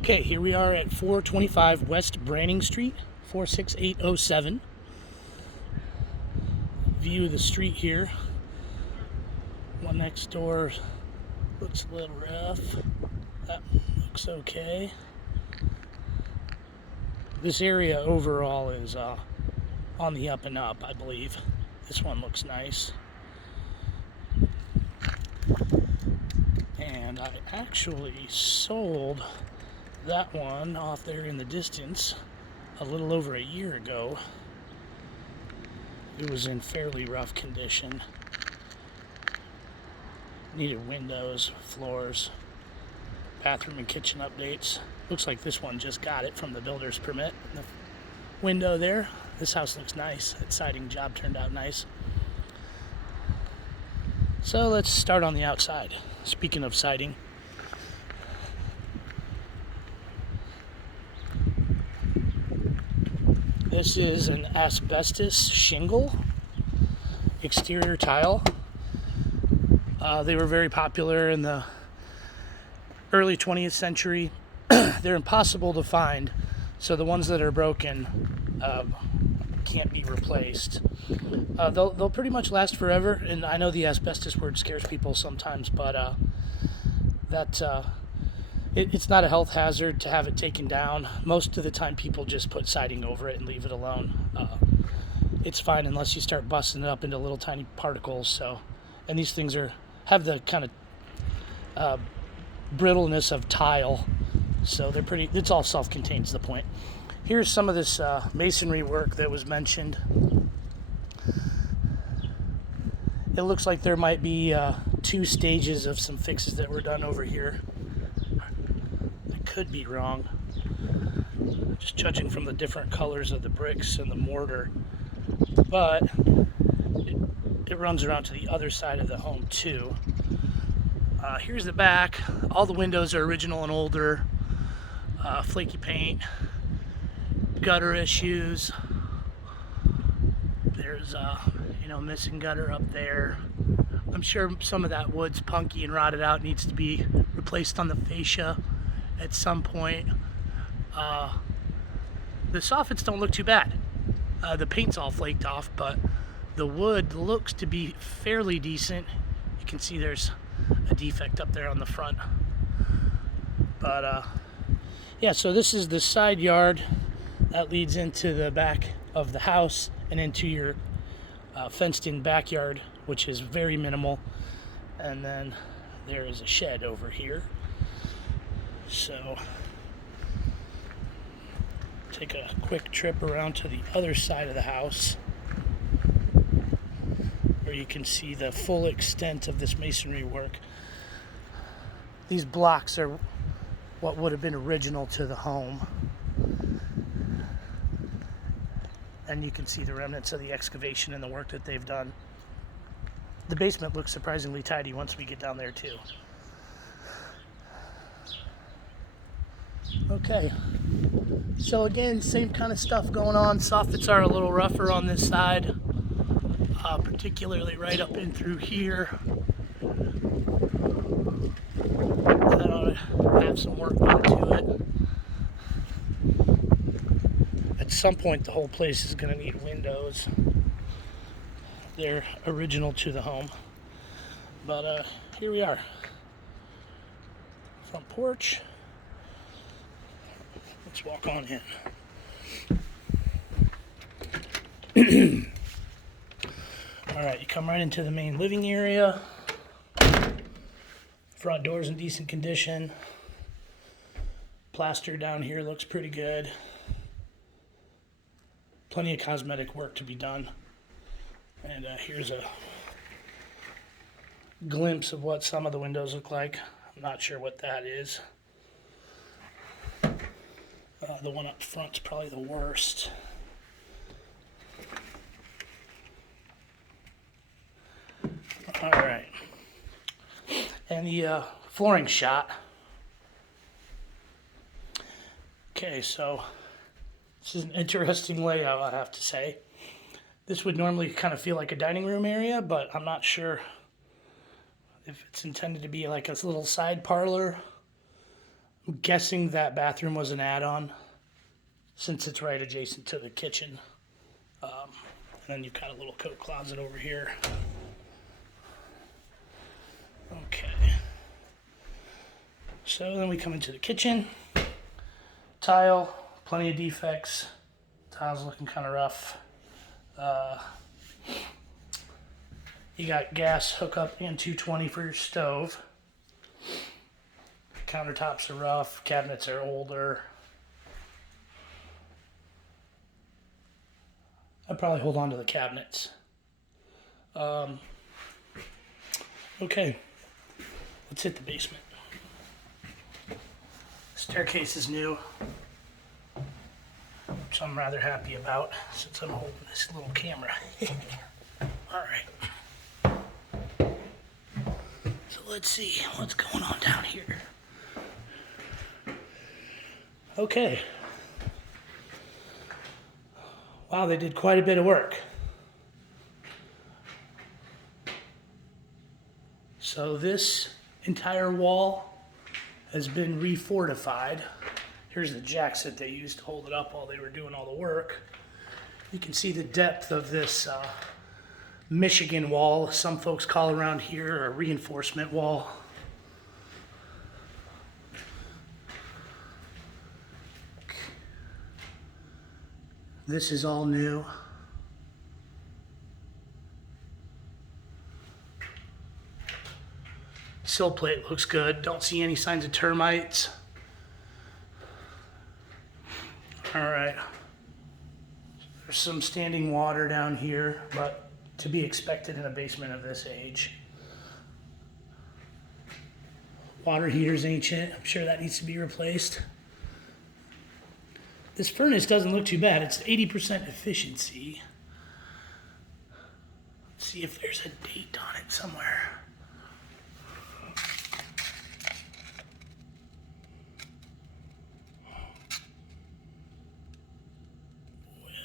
Okay, here we are at 425 West Branning Street, 46807. View of the street here. One next door looks a little rough. That looks okay. This area overall is on the up and up, I believe. This one looks nice. And I actually sold that one off there in the distance a little over a year ago. It was in fairly rough condition. Needed windows, floors, bathroom and kitchen updates. Looks like this one just got it from the builder's permit. The window there. This house looks nice. That siding job turned out nice. So let's start on the outside. Speaking of siding, this is an asbestos shingle exterior tile. They were very popular in the early 20th century. They're impossible to find, so the ones that are broken can't be replaced. They'll pretty much last forever, and I know the asbestos word scares people sometimes, but it's not a health hazard to have it taken down. Most of the time people just put siding over it and leave it alone. It's fine unless you start busting it up into little tiny particles. And these things have the kind of brittleness of tile, so it's all self-contained is the point. Here's some of this masonry work that was mentioned. It looks like there might be 2 stages of some fixes that were done over here. I could be wrong, just judging from the different colors of the bricks and the mortar, but it runs around to the other side of the home too. Here's the back. All the windows are original and older. Flaky paint, gutter issues. There's missing gutter up there. I'm sure some of that wood's punky and rotted out, needs to be replaced on the fascia at some point. The soffits don't look too bad. The paint's all flaked off, but the wood looks to be fairly decent. You can see there's a defect up there on the front. But yeah, so this is the side yard that leads into the back of the house and into your fenced-in backyard, which is very minimal. And then there is a shed over here. So take a quick trip around to the other side of the house, where you can see the full extent of this masonry work. These blocks are what would have been original to the home. And you can see the remnants of the excavation and the work that they've done. The basement looks surprisingly tidy once we get down there too. Okay, so again, same kind of stuff going on. Soffits are a little rougher on this side, particularly right up in through here. That ought to have some work done to it. At some point, the whole place is going to need windows. They're original to the home. But here we are. Front porch. Let's walk on in. Alright, you come right into the main living area. Front door's in decent condition. Plaster down here looks pretty good. Plenty of cosmetic work to be done. And here's a glimpse of what some of the windows look like. I'm not sure what that is. The one up front's probably the worst. All right. And the flooring shot. Okay, so this is an interesting layout, I have to say. This would normally kind of feel like a dining room area, but I'm not sure if it's intended to be like a little side parlor I'm guessing that bathroom was an add-on since it's right adjacent to the kitchen. And then you've got a little coat closet over here. Okay. So then we come into the kitchen. Tile, plenty of defects. Tile's looking kind of rough. You got gas hookup and 220 for your stove. Countertops are rough, cabinets are older. I'd probably hold on to the cabinets. Okay, let's hit the basement. Staircase is new, which I'm rather happy about since I'm holding this little camera. Alright. So let's see what's going on down here. Okay. Wow, they did quite a bit of work. So this entire wall has been refortified. Here's the jacks that they used to hold it up while they were doing all the work. You can see the depth of this Michigan wall. Some folks call around here a reinforcement wall. This is all new. Sill plate looks good. Don't see any signs of termites. All right. There's some standing water down here, but to be expected in a basement of this age. Water heater's ancient. I'm sure that needs to be replaced. This furnace doesn't look too bad. It's 80% efficiency. Let's see if there's a date on it somewhere.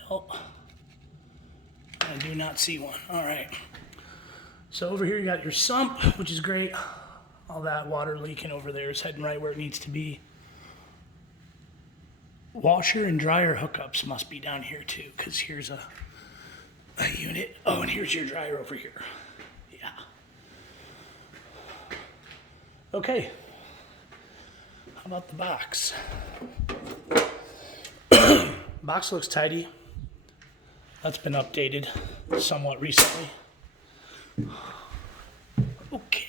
Well, I do not see one. All right. So over here you got your sump, which is great. All that water leaking over there is heading right where it needs to be. Washer and dryer hookups must be down here too, because here's a unit. Oh, and here's your dryer over here. Yeah. Okay. How about the box? Box looks tidy. That's been updated somewhat recently. Okay.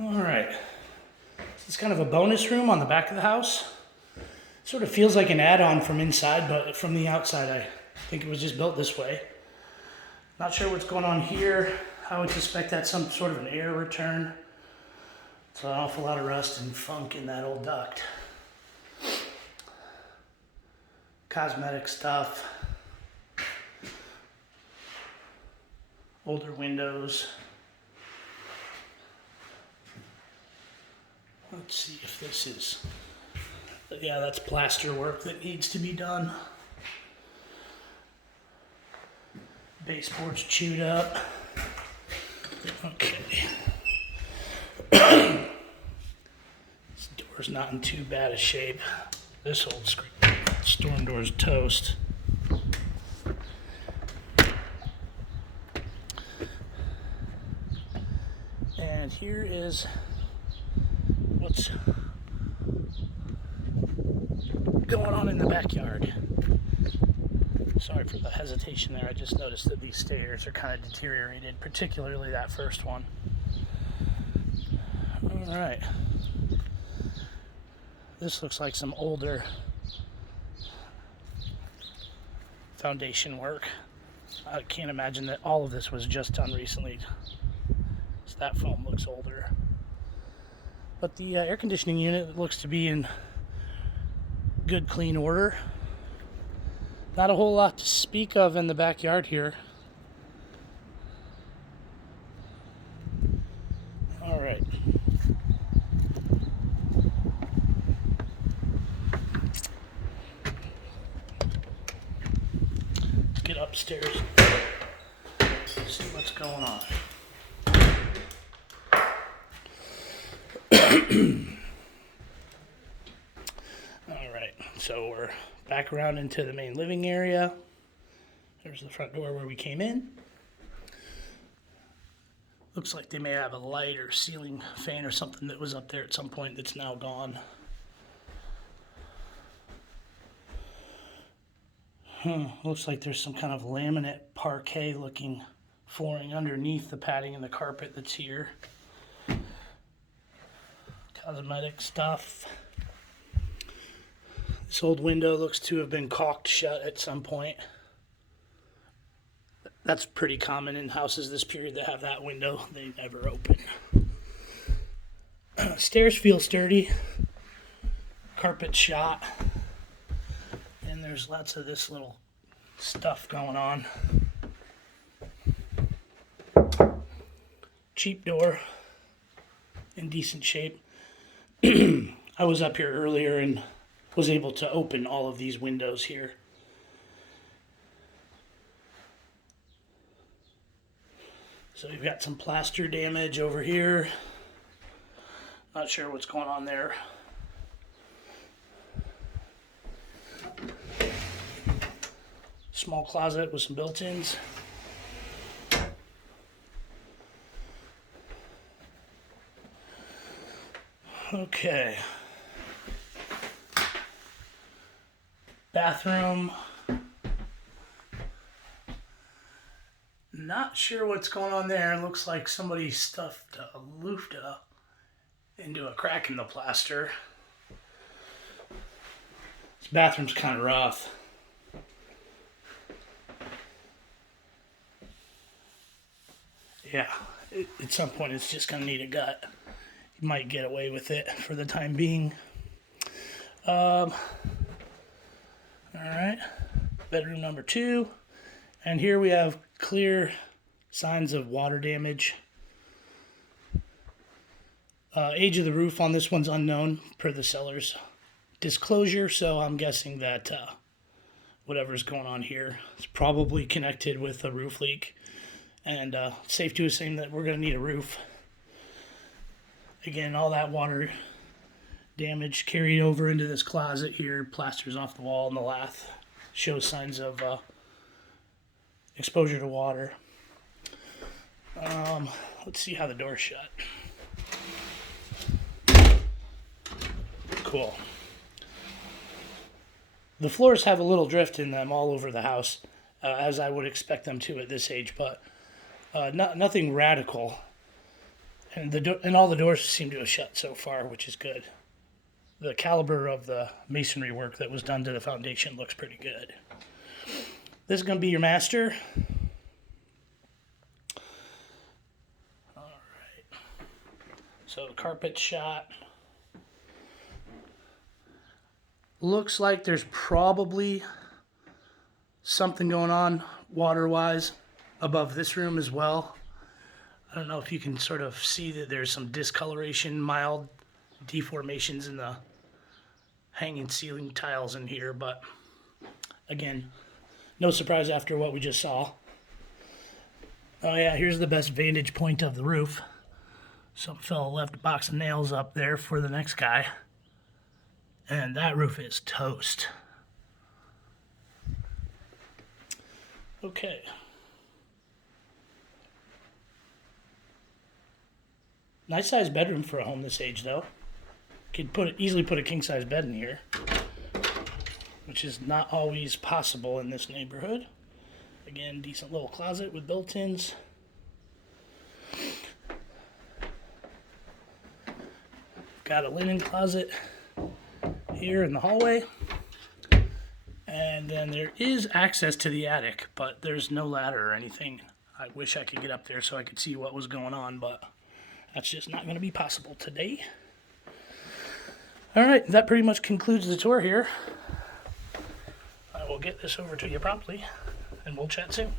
All right, it's kind of a bonus room on the back of the house. Sort of feels like an add-on from inside, but from the outside, I think it was just built this way. Not sure what's going on here. I would suspect that's some sort of an air return. It's an awful lot of rust and funk in that old duct. Cosmetic stuff. Older windows. Let's see if this is, yeah, that's plaster work that needs to be done. Baseboard's chewed up. Okay. This door's not in too bad a shape. This old storm door's toast. And here is what's going on in the backyard. Sorry for the hesitation there. I just noticed that these stairs are kind of deteriorated, particularly that first one. All right. This looks like some older foundation work. I can't imagine that all of this was just done recently. So that foam looks older. But the air conditioning unit looks to be in good, clean order. Not a whole lot to speak of in the backyard here. All right. upstairs. See what's going on. Alright, so we're back around into the main living area. There's the front door where we came in. Looks like they may have a light or ceiling fan or something that was up there at some point that's now gone. Looks like there's some kind of laminate parquet looking flooring underneath the padding and the carpet that's here. Cosmetic stuff. This old window looks to have been caulked shut at some point. That's pretty common in houses this period that have that window. They never open. Stairs feel sturdy. Carpet shot. And there's lots of this little stuff going on. Cheap door. In decent shape. I was up here earlier and was able to open all of these windows here. So we've got some plaster damage over here. Not sure what's going on there. Small closet with some built-ins. Okay. Bathroom. Not sure what's going on there. Looks like somebody stuffed a loofah into a crack in the plaster. This bathroom's kind of rough. Yeah, at some point it's just going to need a gut. You might get away with it for the time being. Alright, bedroom number 2. And here we have clear signs of water damage. Age of the roof on this one's unknown per the seller's disclosure, so I'm guessing that whatever's going on here is probably connected with a roof leak. And safe to assume that we're going to need a roof. Again, all that water damage carried over into this closet here. Plaster's off the wall, and the lath shows signs of exposure to water. Let's see how the door's shut. Cool. The floors have a little drift in them all over the house, as I would expect them to at this age, but nothing radical. And all the doors seem to have shut so far, which is good. The caliber of the masonry work that was done to the foundation looks pretty good. This is going to be your master. Alright. So the carpet shot. Looks like there's probably something going on water-wise above this room as well. I don't know if you can sort of see that there's some discoloration, mild deformations in the hanging ceiling tiles in here, but again, no surprise after what we just saw. Oh yeah, here's the best vantage point of the roof. Some fella left a box of nails up there for the next guy. And that roof is toast. Okay. Nice size bedroom for a home this age, though. Could easily put a king-size bed in here, which is not always possible in this neighborhood. Again, decent little closet with built-ins. Got a linen closet here in the hallway. And then there is access to the attic, but there's no ladder or anything. I wish I could get up there so I could see what was going on, but that's just not going to be possible today. Alright, that pretty much concludes the tour here. I will get this over to you promptly, and we'll chat soon.